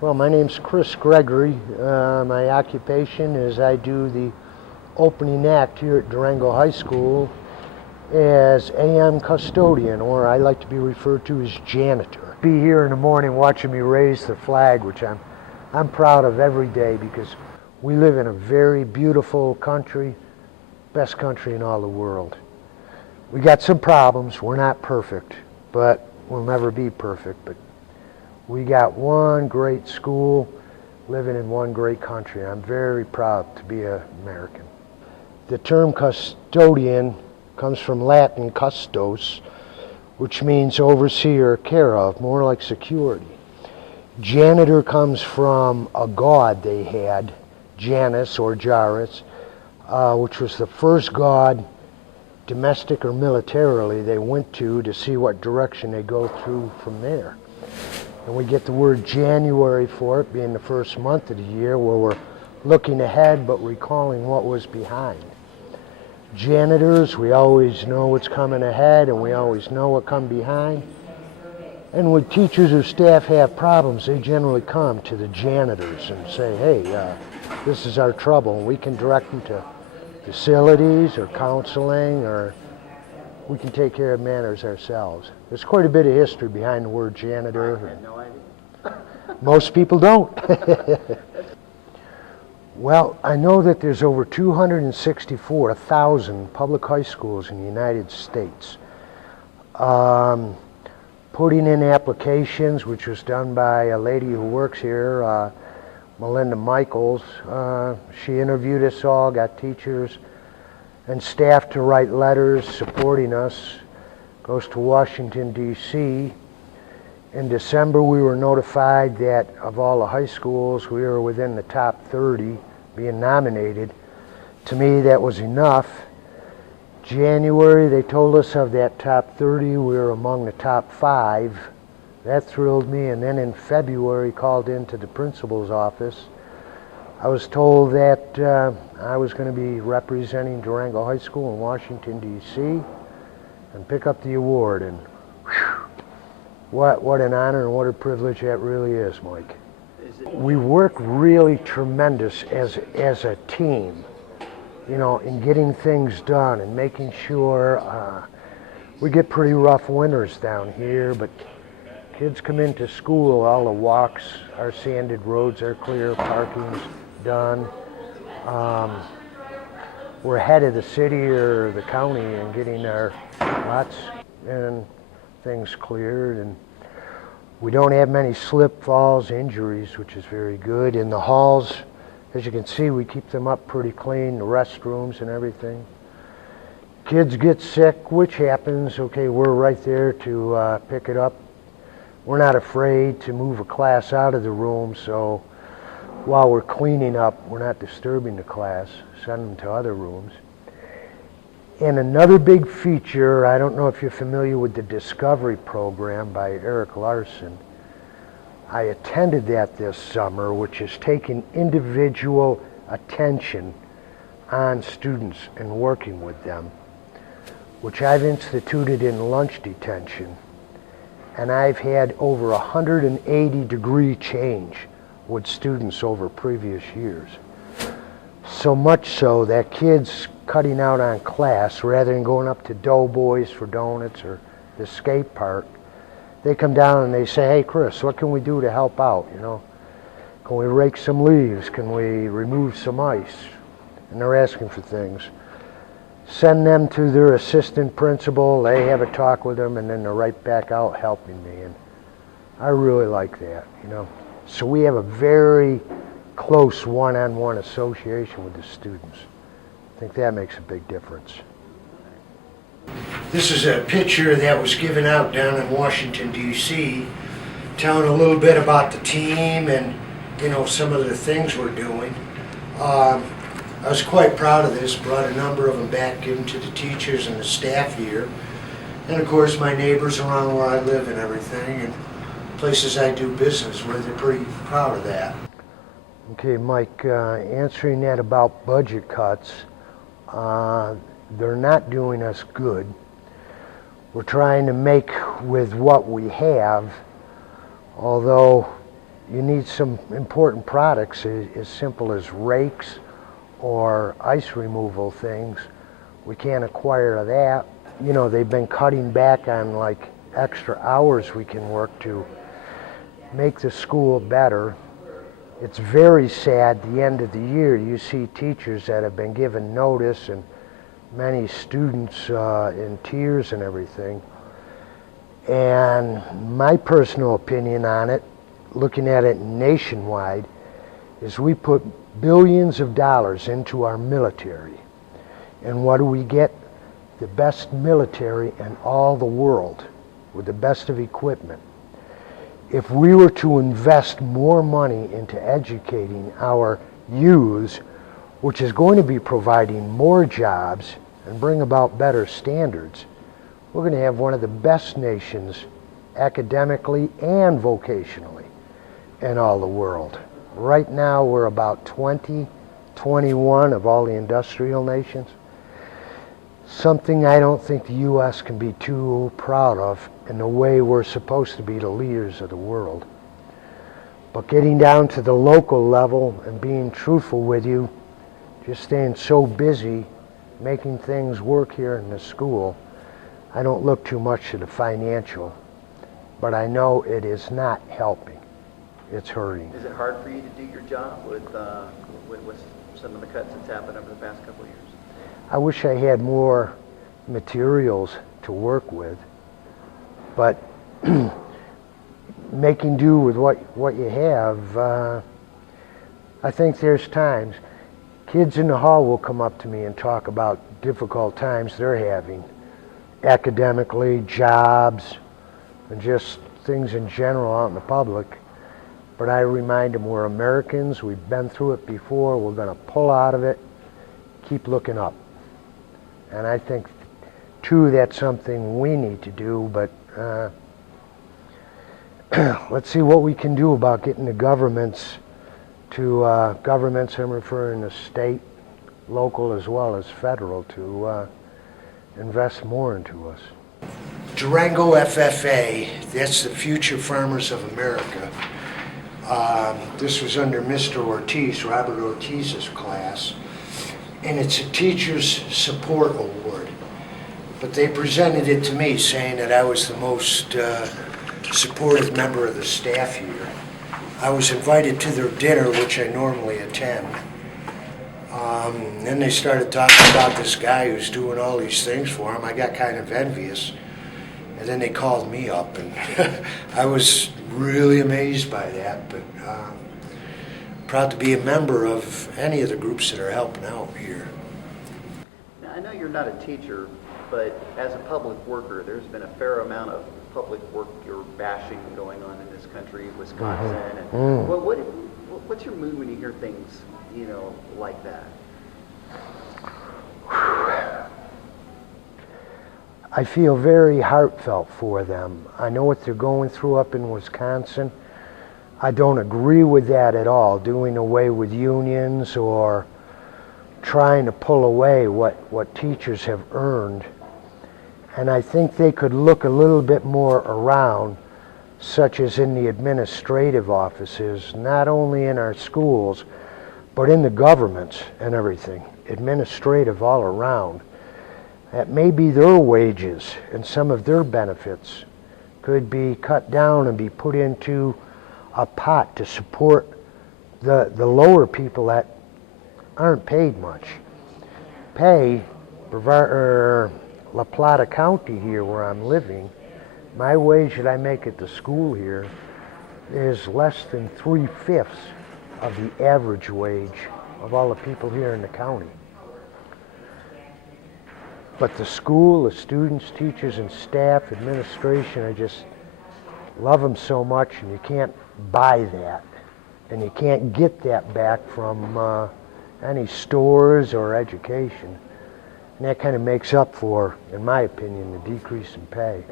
Well, my name's Gregory. My occupation is I do the opening act here at Durango High School as AM custodian, or I like to be referred to as janitor. Be here in the morning watching me raise the flag, which I'm proud of every day, because we live in a very beautiful country, best country in all the world. We got some problems. We're not perfect, but we'll never be perfect. But we got one great school, living in one great country. I'm very proud to be an American. The term custodian comes from Latin custos, which means overseer or care of, more like security. Janitor comes from a god they had, Janus or Jarus, which was the first god, domestic or militarily, they went to see what direction they go through from there. And we get the word January for it, being the first month of the year, where we're looking ahead but recalling what was behind. Janitors, we always know what's coming ahead and we always know what comes behind. And when teachers or staff have problems, they generally come to the janitors and say, hey, this is our trouble. And we can direct them to facilities or counseling, or we can take care of matters ourselves. There's quite a bit of history behind the word janitor. I had no idea. Most people don't. Well, I know that there's over 264,000 public high schools in the United States. Putting in applications, which was done by a lady who works here, Melinda Michaels. She interviewed us all, got teachers and staff to write letters supporting us. Goes to Washington, D.C. In December, we were notified that of all the high schools, we were within the top 30 being nominated. To me, that was enough. January, they told us of that top 30, we were among the top 5. That thrilled me. And then in February, called into the principal's office. I was told that I was going to be representing Durango High School in Washington, D.C. and pick up the award. And whew, what an honor and what a privilege that really is, Mike. We work really tremendous as a team, you know, in getting things done and making sure we get pretty rough winters down here, but kids come into school, all the walks are sanded, roads are clear, parking's done. We're ahead of the city or the county in getting our lots and things cleared, and we don't have many slip, falls, injuries, which is very good. In the halls, as you can see, we keep them up pretty clean, the restrooms and everything. Kids get sick, which happens. Okay, we're right there to pick it up. We're not afraid to move a class out of the room, so while we're cleaning up, we're not disturbing the class, send them to other rooms. And another big feature, I don't know if you're familiar with the Discovery program by Eric Larson. I attended that this summer, which is taking individual attention on students and working with them, which I've instituted in lunch detention. And I've had over 180-degree change with students over previous years. So much so that kids cutting out on class, rather than going up to Doughboys for donuts or the skate park, they come down and they say, hey Chris, what can we do to help out? You know, can we rake some leaves? Can we remove some ice? And they're asking for things. Send them to their assistant principal, they have a talk with them, and then they're right back out helping me. And I really like that, you know. So we have a very close one-on-one association with the students. I think that makes a big difference. This is a picture that was given out down in Washington, D.C., telling a little bit about the team and, you know, some of the things we're doing. I was quite proud of this, brought a number of them back, given to the teachers and the staff here. And of course my neighbors around where I live and everything, and places I do business with, they're pretty proud of that. Okay, Mike, answering that about budget cuts, they're not doing us good. We're trying to make with what we have, although you need some important products as simple as rakes or ice removal things. We can't acquire that. You know, they've been cutting back on like extra hours we can work to make the school better. It's very sad, the end of the year, you see teachers that have been given notice and many students in tears and everything. And my personal opinion on it, looking at it nationwide, is we put billions of dollars into our military. And what do we get? The best military in all the world with the best of equipment. If we were to invest more money into educating our youths, which is going to be providing more jobs and bring about better standards, we're going to have one of the best nations academically and vocationally in all the world. Right now we're about 21 of all the industrial nations. Something I don't think the U.S. can be too proud of in the way we're supposed to be the leaders of the world. But getting down to the local level and being truthful with you, just staying so busy making things work here in the school, I don't look too much at the financial, but I know it is not helping. It's hurting. Is it hard for you to do your job with some of the cuts that's happened over the past couple of years? I wish I had more materials to work with, but making do with what you have, I think there's times. Kids in the hall will come up to me and talk about difficult times they're having, academically, jobs, and just things in general out in the public. But I remind them we're Americans, we've been through it before, we're going to pull out of it, keep looking up. And I think, too, that's something we need to do, but let's see what we can do about getting the governments to, governments I'm referring to state, local, as well as federal, to invest more into us. Durango FFA, that's the Future Farmers of America. This was under Mr. Ortiz, Robert Ortiz's class, and it's a teacher's support award. But they presented it to me saying that I was the most supportive member of the staff here. I was invited to their dinner, which I normally attend. Then they started talking about this guy who's doing all these things for them. I got kind of envious. And then they called me up, and I was really amazed by that, but proud to be a member of any of the groups that are helping out here. Now, I know you're not a teacher, but as a public worker, there's been a fair amount of public work or bashing going on in this country, Wisconsin. And what's your mood when you hear things, like that? I feel very heartfelt for them. I know what they're going through up in Wisconsin. I don't agree with that at all, doing away with unions or trying to pull away what teachers have earned. And I think they could look a little bit more around, such as in the administrative offices, not only in our schools, but in the governments and everything, administrative all around. That maybe their wages and some of their benefits could be cut down and be put into a pot to support the lower people that aren't paid much. La Plata County here where I'm living, my wage that I make at the school here is less than 3/5 of the average wage of all the people here in the county. But the school, the students, teachers, and staff, administration, I just love them so much, and you can't buy that. And you can't get that back from any stores or education. And that kind of makes up for, in my opinion, the decrease in pay.